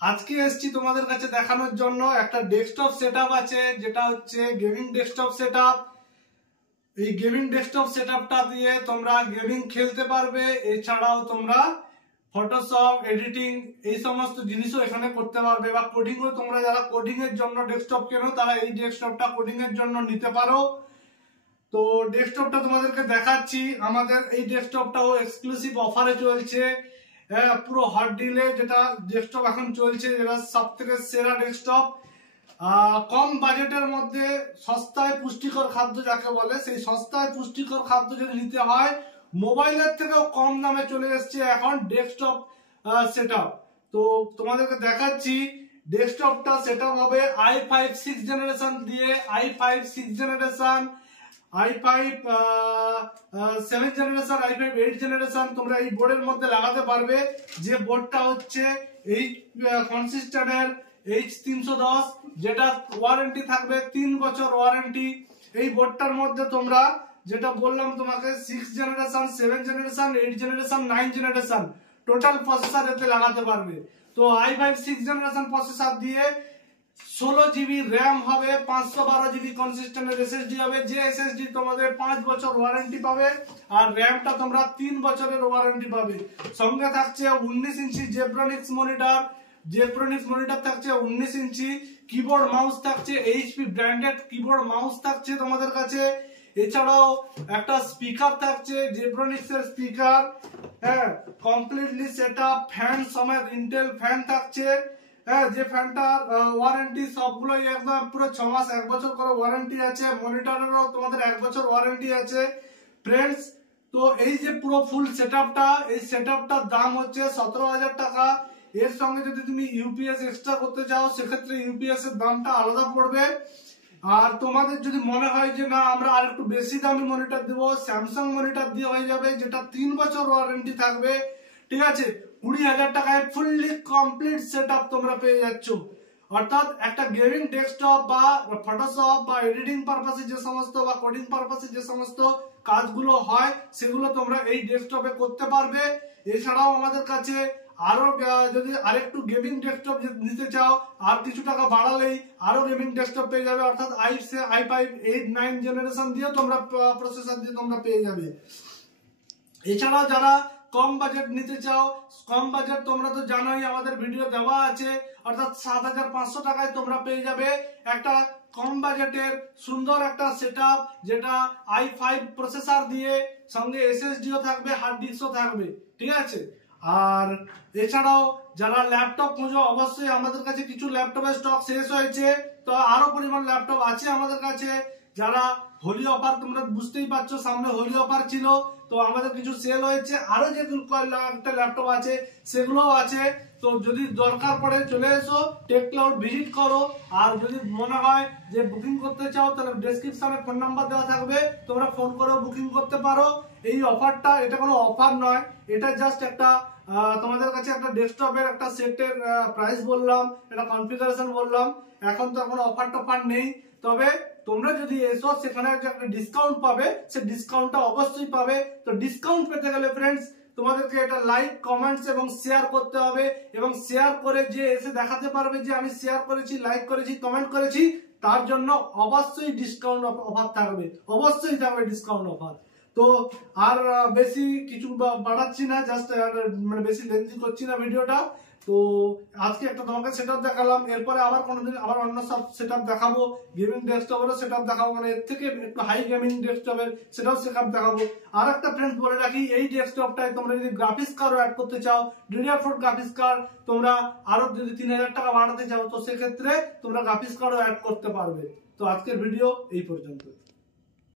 আজকে এসেছি তোমাদের কাছে দেখানোর জন্য একটা ডেস্কটপ সেটআপ আছে, যেটা হচ্ছে গেমিং ডেস্কটপ সেটআপ। এই গেমিং ডেস্কটপ সেটআপটা দিয়ে তোমরা গেমিং খেলতে পারবে, এছাড়াও তোমরা ফটোশপ এডিটিং এই সমস্ত জিনিসও এখানে করতে পারবে, বা কোডিংও তোমরা যারা কোডিং এর জন্য ডেস্কটপ কেনো তারা এই ডেস্কটপটা কোডিং এর জন্য নিতে পারো। তো ডেস্কটপটা তোমাদেরকে দেখাচ্ছি। আমাদের এই ডেস্কটপটাও এক্সক্লুসিভ অফারে চলছে, পুরো হট ডিলে যেটা ডেস্কটপ এখন চলছে, যেটা সব থেকে সেরা ডেস্কটপ। কম বাজেটের মধ্যে সস্তায় পুষ্টিকর খাদ্য যাকে বলে, সেই সস্তায় পুষ্টিকর খাদ্য যদি নিতে হয়, মোবাইলের থেকেও কম দামে চলে এসছে এখন ডেস্কটপ সেটআপ। তো তোমাদেরকে দেখাচ্ছি ডেস্কটপটা সেটআপ হবে i5 6th জেনারেশন দিয়ে, i5 6th generation, i5 7th generation, i5 8th generation তোমরা এই বোর্ডের মধ্যে লাগাতে পারবে। যে বোর্ডটা হচ্ছে এই কনসিস্টেন্টের H310, যেটা ওয়ারেন্টি থাকবে 3 বছর ওয়ারেন্টি। এই বোর্ডটার মধ্যে তোমরা যেটা বললাম তোমাকে 6th generation, 7th generation, 8th generation, 9th generation total processor এতে লাগাতে পারবে। তো i5 6th জেনারেশন প্রসেসর দিয়ে 16 জিবি র্যাম হবে, 512 জিবি কনসিস্টেন্টের এসএসডি হবে, যে এসএসডি তোমাদের 5 বছর ওয়ারেন্টি পাবে, আর র্যামটা তোমরা 3 বছরের ওয়ারেন্টি পাবে। সঙ্গে থাকছে 19 ইঞ্চি জেব্রনিক্স মনিটর, জেব্রনিক্স মনিটর থাকছে 19 ইঞ্চি, কিবোর্ড মাউস থাকছে এইচপি ব্র্যান্ডেড কিবোর্ড মাউস থাকছে তোমাদের কাছে। এছাড়াও একটা স্পিকার থাকছে জেব্রনিক্স এর স্পিকার, কমপ্লিটলি সেটআপ, ফ্যান সমেত ইন্টেল ফ্যান থাকছে। যে ফ্যানটার ওয়ারেন্টি সবগুলোই একদম পুরো 6 মাস 1 বছর করে ওয়ারেন্টি আছে, মনিটরেরও তোমাদের 1 বছর ওয়ারেন্টি আছে ফ্রেন্ডস। তো এই যে পুরো ফুল সেটআপটা, এই সেটআপটার দাম হচ্ছে 17,000 টাকা। এর সঙ্গে যদি তুমি ইউপিএস এক্সট্রা করতে চাও সেক্ষেত্রে ইউপিএস এর দামটা আলাদা পড়বে। আর তোমাদের যদি মনে হয় যে না আমরা আর একটু বেশি দামি মনিটর দেবো, স্যামসাং মনিটর দিয়ে হয়ে যাবে, যেটা 3 বছর ওয়ারেন্টি থাকবে, ঠিক আছে, 20,000 টাকায় ফুললি কমপ্লিট সেটআপ তোমরা পেয়ে যাচ্ছ। অর্থাৎ একটা গেমিং ডেস্কটপ বা ফটোশপ বা এডিটিং পারপাসে যে সমস্ত বা কোডিং পারপাসে যে সমস্ত কাজগুলো হয় সেগুলো তোমরা এই ডেস্কটপে করতে পারবে। এছাড়াও আমাদের কাছে আরো যদি আরেকটু গেমিং ডেস্কটপ নিতে চাও, আর কিছু টাকা বাড়ালেই আরো গেমিং ডেস্কটপ পেয়ে যাবে, অর্থাৎ i5 8 9 জেনারেশন দিয়ে তোমরা প্রসেসর দিয়ে তোমরা পেয়ে যাবে। এছাড়াও যারা কম বাজেট নিতে চাও, কম বাজেট তোমরা তো জানোই আমাদের ভিডিও দেওয়া আছে, অর্থাৎ 7,500 টাকায় তোমরা পেয়ে যাবে একটা কম বাজেটের সুন্দর একটা সেটআপ, যেটা i5 প্রসেসর দিয়ে, সঙ্গে এসএসডিও থাকবে, হার্ড ডিস্কও থাকবে, ঠিক আছে। আর এছাড়াও যারা ল্যাপটপ খোঁজো, অবশ্যই আমাদের কাছে কিছু ল্যাপটপের স্টক শেষ হয়েছে, তো আরো পরিমাণ ল্যাপটপ আছে আমাদের কাছে। যারা হোলি অফার, তোমরা বুঝতেই পারছো সামনে হোলি অফার ছিল, তো আমাদের কিছু সেল হয়েছে, আরো যে একটা ল্যাপটপ আছে সেগুলোও আছে। তো যদি দরকার পড়ে চলে এসো, টেক ক্লাউড ভিজিট করো। আর যদি মনে হয় যে বুকিং করতে চাও তাহলে ডেসক্রিপশনে ফোন নাম্বার দেওয়া থাকবে, তোমরা ফোন করে বুকিং করতে পারো। এই অফারটা, এটা কোনো অফার নয়, এটা জাস্ট একটা তোমাদের কাছে একটা ডেস্কটপের একটা সেটের প্রাইস বললাম, একটা কনফিগারেশন বললাম। এখন তো এখন অফার টফার নেই, তবে তোমরা যদি এসো সেখানে একটা ডিসকাউন্ট পাবে, সে ডিসকাউন্টটা অবশ্যই পাবে। তো ডিসকাউন্ট পেতে গেলে ফ্রেন্ডস তোমাদেরকে এটা লাইক, কমেন্টস এবং শেয়ার করতে হবে, এবং শেয়ার করে যে এসে দেখাতে পারবে যে আমি শেয়ার করেছি, লাইক করেছি, কমেন্ট করেছি, তার জন্য অবশ্যই ডিসকাউন্ট অফার থাকবে, অবশ্যই থাকবে ডিসকাউন্ট অফার। তো আর বেশি কিছু বাড়াচ্ছি না, জাস্ট মানে বেশি লেন্থি করছি না ভিডিওটা। তো আজকে একটা তোমাকে সেটআপ দেখালাম, এরপরে আবার কোনোদিন আবার অন্য সব সেটআপ দেখাবো, গেমিং ডেস্কটপেরও সেটআপ দেখাবো, মানে এর থেকে একটু হাই গেমিং ডেস্কটপের সেটআপ দেখাবো। আর একটা ফ্রেন্ডস বলে রাখি, এই ডেস্কটপটায় তোমরা যদি গ্রাফিক্স কার্ডও অ্যাড করতে চাও, DDR4 গ্রাফিক্স কার্ড, তোমরা আরো যদি 3,000 টাকা বাড়াতে চাও, তো সেক্ষেত্রে তোমরা গ্রাফিক্স কার্ডও অ্যাড করতে পারবে। তো আজকের ভিডিও এই পর্যন্ত।